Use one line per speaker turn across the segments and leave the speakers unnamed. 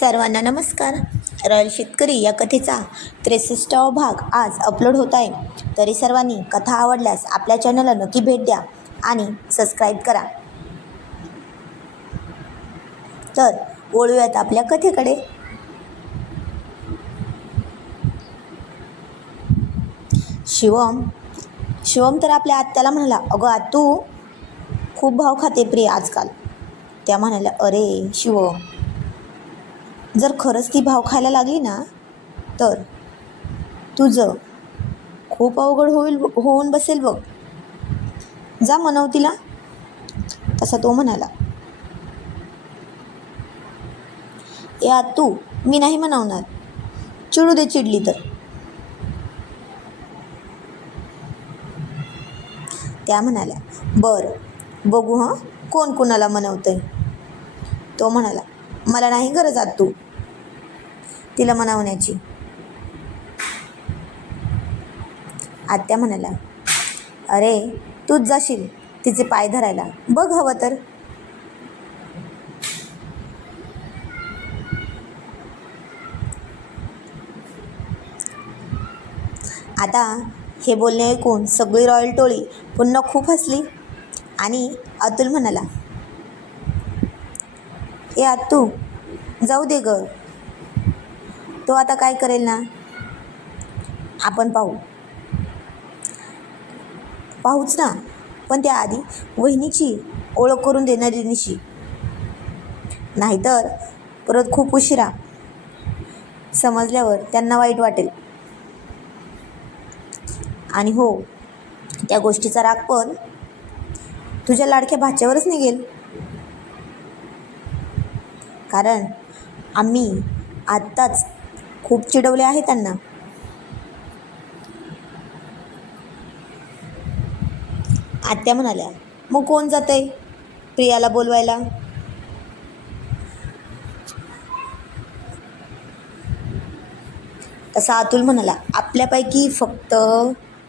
सर्वांना नमस्कार. रॉयल शेतकरी या कथेचा त्रेसष्टावा भाग आज अपलोड होत आहे. तरी सर्वांनी कथा आवडल्यास आपल्या चॅनलला नक्की भेट द्या आणि सबस्क्राईब करा. तर वळूयात आपल्या कथेकडे. शिवम शिवम तर आपल्या आत्याला म्हणाला अगं आतू खूप भाव खाते प्रिय आजकाल. त्या म्हणाल्या अरे शिवम जर खरंच ती भाव खायला लागली ना तर तुझं खूप अवघड होईल होऊन बसेल बघ. जा म्हणव तिला. तसा तो म्हणाला. या तू मी नाही म्हणवणार चिडू दे चिडली तर. त्या म्हणाल्या बरं बघू हां कोण कोणाला मनवतंय. तो म्हणाला मला नाही गरज आत तू. तिला मनवण्याची. आत्या म्हणाला अरे तूच जाशील तिचे पाय धरायला. बघ हवं तर. आता हे बोलणे ऐकून सगळी रॉयल टोळी पुन्हा खूप हसली आणि अतुल म्हणाला ए आतू जाऊ दे ग. तो आता काय करेल ना? आपण पाहू. पाहूच ना. पण त्याआधी वहिनीची ओळख करून देणारी निशी. नाहीतर परत खूप उशिरा समजल्यावर त्यांना वाईट वाटेल. आणि हो त्या गोष्टीचा राग पण तुझ्या लाडक्या भाच्यावरच निघेल. कारण आम्ही आत्ताच खूप चिडवले आहे त्यांना. आत्या म्हणाल्या मग कोण जातंय आहे प्रियाला बोलवायला? तसा अतुल म्हणाला आपल्यापैकी फक्त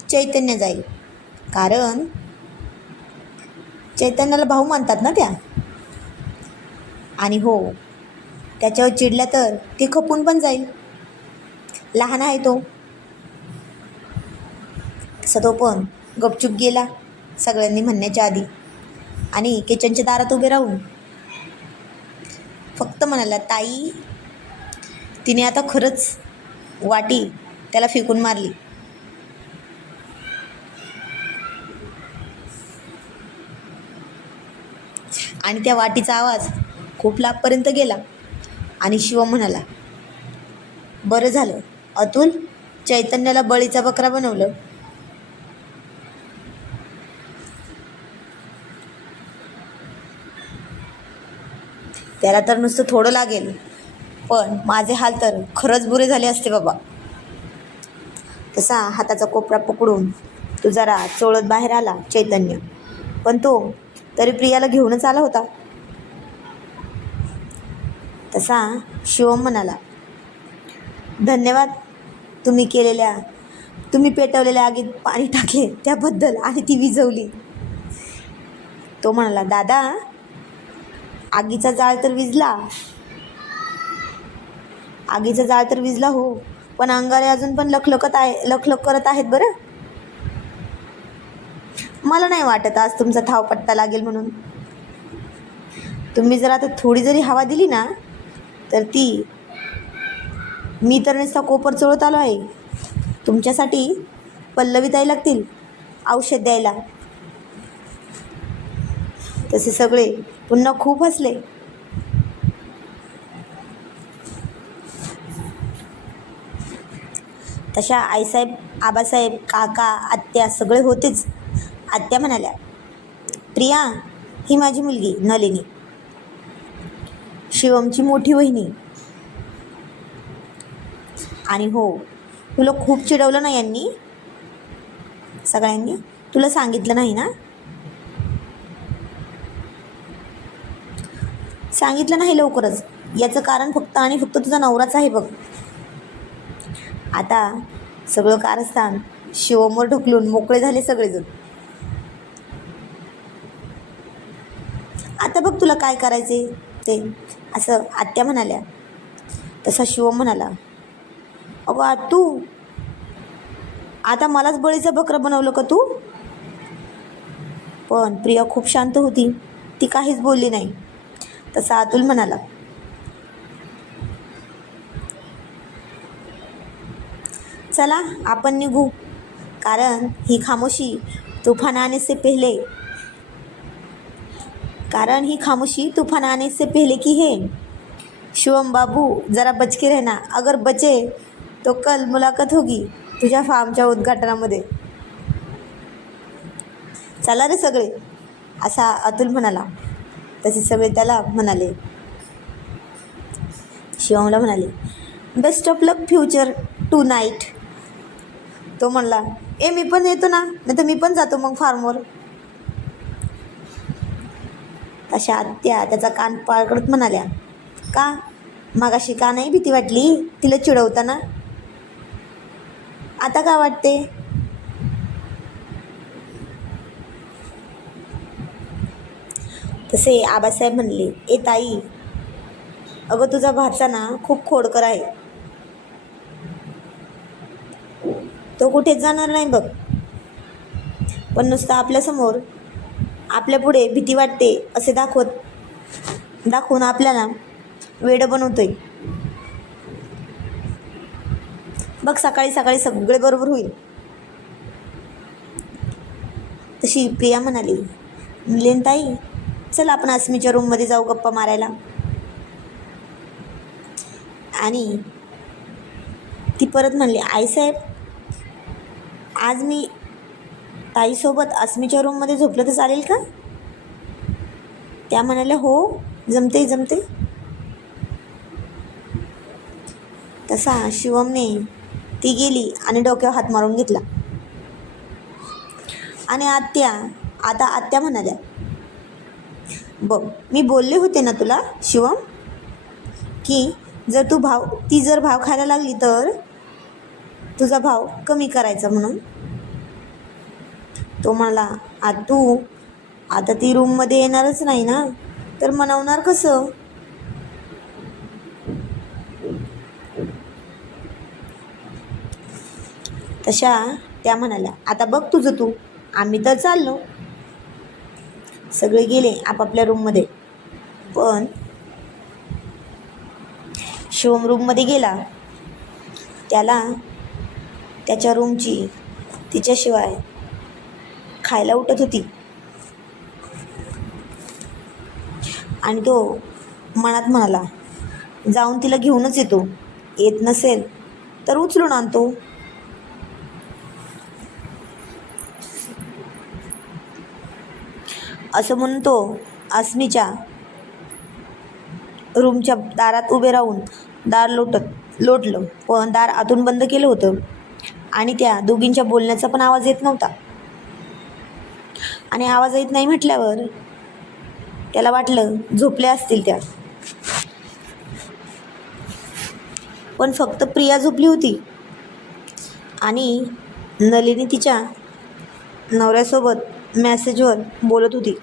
चैतन्य जाईल. कारण चैतन्याला भाऊ मानतात ना त्या? आणि हो त्याच्यावर चिडल्या तर ती खपून पण जाईल. लहान आहे तो. तसा तो पण गपचूप गेला सगळ्यांनी म्हणण्याच्या आधी. आणि किचनच्या दारात उभे राहून. फक्त म्हणाला ताई. तिने आता खरंच वाटी त्याला फेकून मारली. आणि त्या वाटीचा आवाज खूप लाभपर्यंत गेला. आणि शिवम म्हणाला बरं झालं. अतुल चैतन्याला बळीचा बकरा बनवलं. त्याला तर नुसतं थोडं लागेल पण माझे हाल तर खरंच बुरे झाले असते बाबा. तसा हाताचा कोपरा पकडून तो जरा चोळत बाहेर आला चैतन्य पण तो तरी प्रियाला घेऊनच आला होता. तसा शिवम म्हणाला धन्यवाद तुम्ही केलेल्या तुम्ही पेटवलेल्या आगीत पाणी टाकले त्याबद्दल आणि ती विझवली. तो म्हणाला दादा आगीचा जाळ तर विजला आगीचा जाळ तर विजला हो पण अंगारे अजून पण लखलखत आहे लखलख करत आहेत बरं. मला नाही वाटत आज तुमचा थावपट्टा लागेल म्हणून. तुम्ही जर आता थोडी जरी हवा दिली ना तर ती मी तर नुसता कोपर चोळत आलो आहे. तुमच्यासाठी पल्लवी ताई लागतील औषध द्यायला. तसे सगळे पुन्हा खूप हसले. तशा आईसाहेब आबासाहेब काका आत्या सगळे होतेच. आत्या म्हणाल्या प्रिया ही माझी मुलगी नलिनी. शिवमची मोठी वहिनी. आणि हो तुला खूप चिडवलं ना यांनी? सगळ्यांनी? तुला सांगितलं नाही ना? सांगितलं नाही लवकरच. याचं कारण फक्त आणि फक्त तुझा नवराच आहे बघ. आता सगळं कारस्थान शिवमवर ढकलून मोकळे झाले सगळेजण. आता बघ तुला काय करायचे ते. असं आत्या म्हणाल्या. तसा शिवम म्हणाला. अगं तू. आता मलाच बळीचं बकरं बनवलं का तू? पण प्रिया खूप शांत होती. ती काहीच बोलली नाही. तसा अतुल म्हणाला. चला आपण निघू. कारण ही खामोशी तूफान आने से पहिले. कारण ही खामोशी तूफान आने से पहले की है. शिवम बाबू जरा बचके रहना. अगर बचे तो कल मुलाखत होगी तुझ्या फार्मच्या उद्घाटनामध्ये. चला रे सगळे असा अतुल म्हणाला. तसे सगळे त्याला म्हणाले. शिवमला म्हणाले best of luck future tonight तो म्हणला ए मी पण येतो ना नाही तर मी पण जातो मग फार्मवर तशा आत्या त्याचा कान पाळकडत म्हणाल्या का? मगाशी का नाही भीती वाटली? तिला चिडवताना आता का वाटते? तसे आबासाहेब म्हणले ए ताई अगं तुझा भाचा ना खूप खोडकर आहे. तो कुठेच जाणार नाही बघ. पण नुसतं आपल्यासमोर आपल्या पुढे भीती वाटते असे दाखवत दाखवून आपल्याला वेड बनवतोय. बघ सकाळी सकाळी सगळे बरोबर होईल. तशी प्रिया म्हणाली ताई चल आपण अस्मीच्या रूममध्ये जाऊ गप्पा मारायला. आणि ती परत म्हणली आईसाहेब आज मी ताईसोबत अस्मीच्या रूममध्ये झोपलं तर चालेल का? त्या म्हणाल्या हो जमते जमते तसा शिवमने ती गेली आणि डोक्यावर हात मारून घेतला. आणि आत्या आता आत्या म्हणाल्या बघ मी बोलले होते ना तुला शिवम की जर तू भाव ती जर भाव खायला लागली तर तुझा भाव कमी करायचा म्हणून. तो म्हणाला आ तू आता ती रूममध्ये येणारच नाही ना? तर मनवणार कसं? तशा त्या म्हणाल्या आता बघ तुझं तू. आम्ही तर चाललो. सगळे गेले आपापल्या रूममध्ये पण शिवम रूममध्ये गेला. त्याला त्याच्या रूमची तिच्याशिवाय खायला उठत होती. आणि तो मनात म्हणाला जाऊन तिला घेऊनच येतो. येत नसेल तर उचलून आणतो. असं म्हणून तो आसमीच्या रूमच्या दारात उभे राहून दार लोटत लोटलं. पण दार आतून बंद केलं होतं. आणि त्या दोघींच्या बोलण्याचा पण आवाज येत नव्हता. आणि आवाज येत नाही म्हटल्यावर त्याला वाटलं झोपल्या असतील त्या. पण फक्त प्रिया झोपली होती. आणि नलिनी तिच्या नवऱ्यासोबत मॅसेजवर बोलत होती.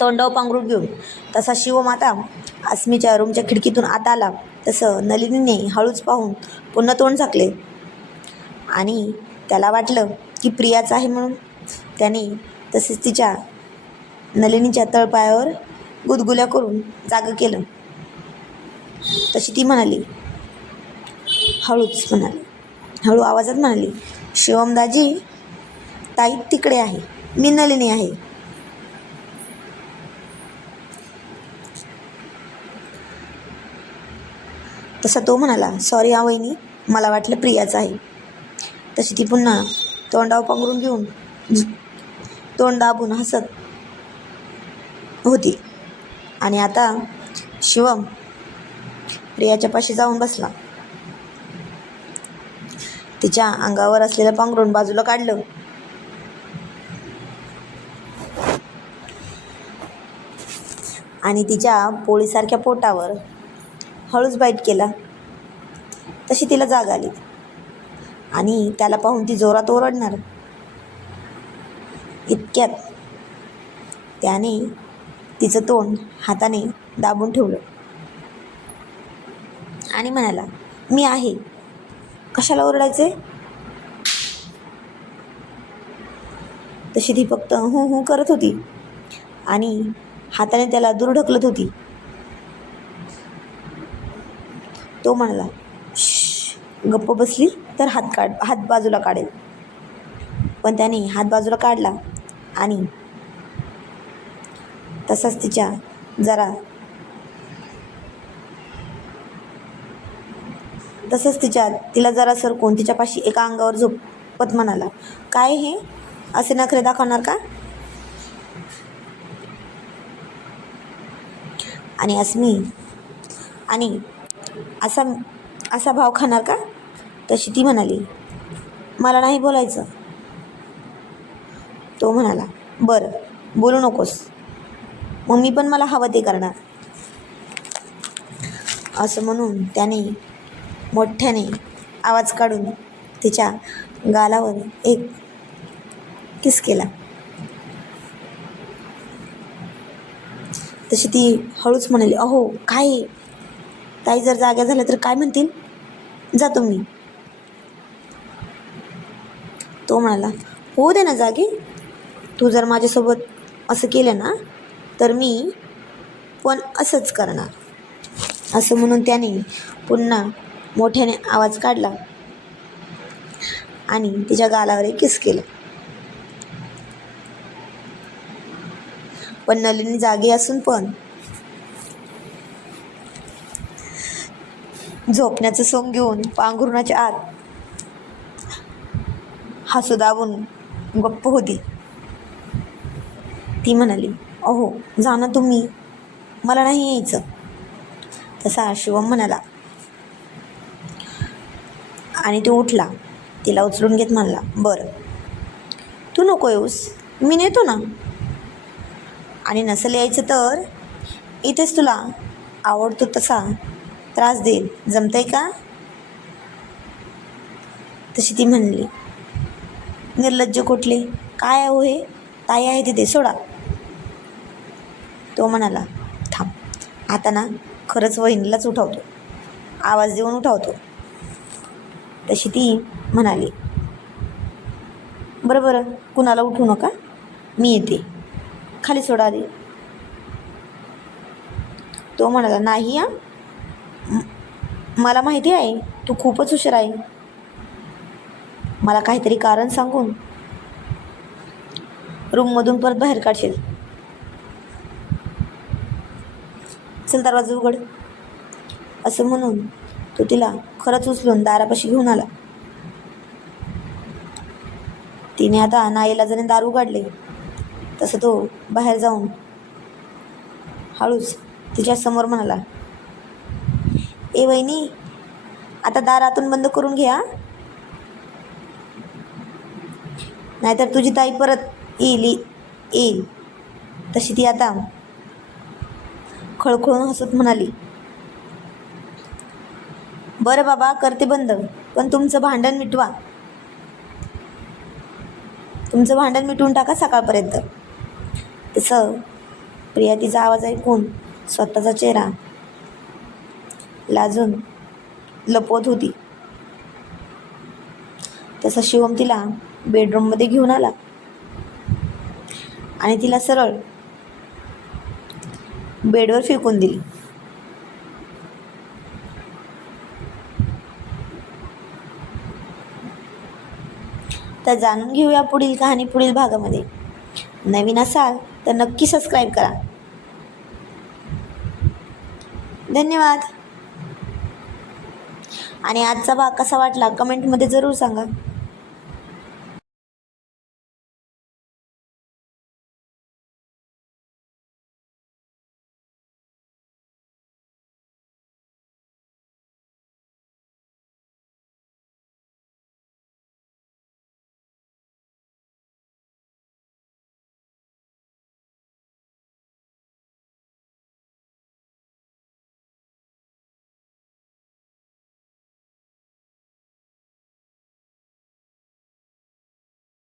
तोंडावर पांघरून घेऊन तसा शिवमाता आसमीच्या रूमच्या खिडकीतून आत आला. तसं नलिनीने हळूच पाहून पुन्हा तोंड झाकले. आणि त्याला वाटलं की प्रियाचं आहे म्हणून त्याने तसेच तिच्या नलिनीच्या तळपायावर गुदगुल्या करून जागं केलं. तशी ती म्हणाली. हळूच म्हणाली. हळू आवाजात म्हणाली शिवमदाजी ताई तिकडे आहे. मी नलिनी आहे. तसा तो म्हणाला सॉरी हा वहिनी मला वाटलं प्रियाचं आहे. तशी ती पुन्हा तोंडावर पांघरून घेऊन तोंड दाबून हसत होती. आणि आता शिवम प्रियाच्या पाशी जाऊन बसला. तिच्या अंगावर असलेलं पांघरून बाजूला काढलं. आणि तिच्या पोळीसारख्या पोटावर हळूच बाईट केला. तशी तिला जाग आली. आणि त्याला पाहून ती जोरात ओरडणार. इतक्यात त्याने तिचं तोंड हाताने दाबून ठेवलं. आणि म्हणाला मी आहे. कशाला ओरडायचे? तशी ती फक्त हू हू करत होती. आणि हाताने त्याला दूर ढकलत होती. तो म्हणाला गप्प बसली तर हात काढ हात बाजूला काढेल. पण त्याने हात बाजूला काढला आणि तसाच तिच्या जरा तसंच तिच्या तिला जरा सरकून तिच्यापाशी एका अंगावर झोपत म्हणाला काय हे? असे नखरे दाखवणार का? आणि अस्मी आणि असा असा भाव खाणार का? तशी ती म्हणाली मला नाही बोलायचं. तो म्हणाला बरं बोलू नकोस. मग मी पण मला हवं ते करणार. असं म्हणून त्याने मोठ्याने आवाज काढून तिच्या गालावर एक किस केला. तशी ती हळूच म्हणाली अहो काय ताई जर जाग्या झाल्या तर काय म्हणतील? जातो मी तो म्हणाला हो दे ना जागे. तू जर माझ्यासोबत असं केलं ना तर मी पण असंच करणार. असं म्हणून त्याने पुन्हा मोठ्याने आवाज काढला आणि तिच्या गालावर एक किस केलं. पण नलिनी जागी असून पण झोपण्याचं सोंग घेऊन पांघरुणाच्या आत हसू दाबून गप्प होती. ती म्हणाली अहो जा ना तुम्ही. मला नाही यायचं. तसा शिवम म्हणाला. आणि तो उठला. तिला उचलून घेत म्हणला बरं. तू नको येऊस. मी नेतो ना. आणि नसेल यायचं तर इथेच तुला आवडतो तसा त्रास देईल. जमतंय का? तशी ती म्हणली. निर्लज्ज कुठले? काय हो हे? ताई आहे तिथे सोडा. तो म्हणाला थांब. आता ना खरंच वहिनीलाच उठवतो. आवाज देऊन उठवतो. तशी ती म्हणाली. बरं बरं. कुणाला उठू नका? मी येते. खाली सोडा आधी. तो म्हणाला नाही हां. मला माहिती आहे तू खूपच हुशार आहे. मला काहीतरी कारण सांगून रूममधून परत बाहेर काढशील. चल दरवाजा उघड. असं म्हणून तो तिला खरंच उचलून दारापाशी घेऊन आला. तिने आता नाईलाजाने दार उघडले. तसं तो बाहेर जाऊन हळूच तिच्या समोर म्हणाला ए वहिनी आता दार आतून बंद करून घ्या नाहीतर तुझी ताई परत येईल येईल. तशी ती आता खळखळून हसत म्हणाली. बरं बाबा करते बंद पण तुमचं भांडण मिटवा. तुमचं भांडण मिटवून टाका सकाळपर्यंत. तसं प्रिया तिचा आवाज ऐकून स्वतःचा चेहरा लाजून लपवत होती. तसा शिवम तिला बेडरूममध्ये घेऊन आला. आणि तिला सरळ बेडवर फेकून दिली. तर जाणून घेऊया पुढील कहाणी पुढील भागामध्ये. नवीन असाल तर नक्की सबस्क्राईब करा. धन्यवाद. आणि आजचा भाग कसा वाटला? कमेंटमध्ये जरूर सांगा.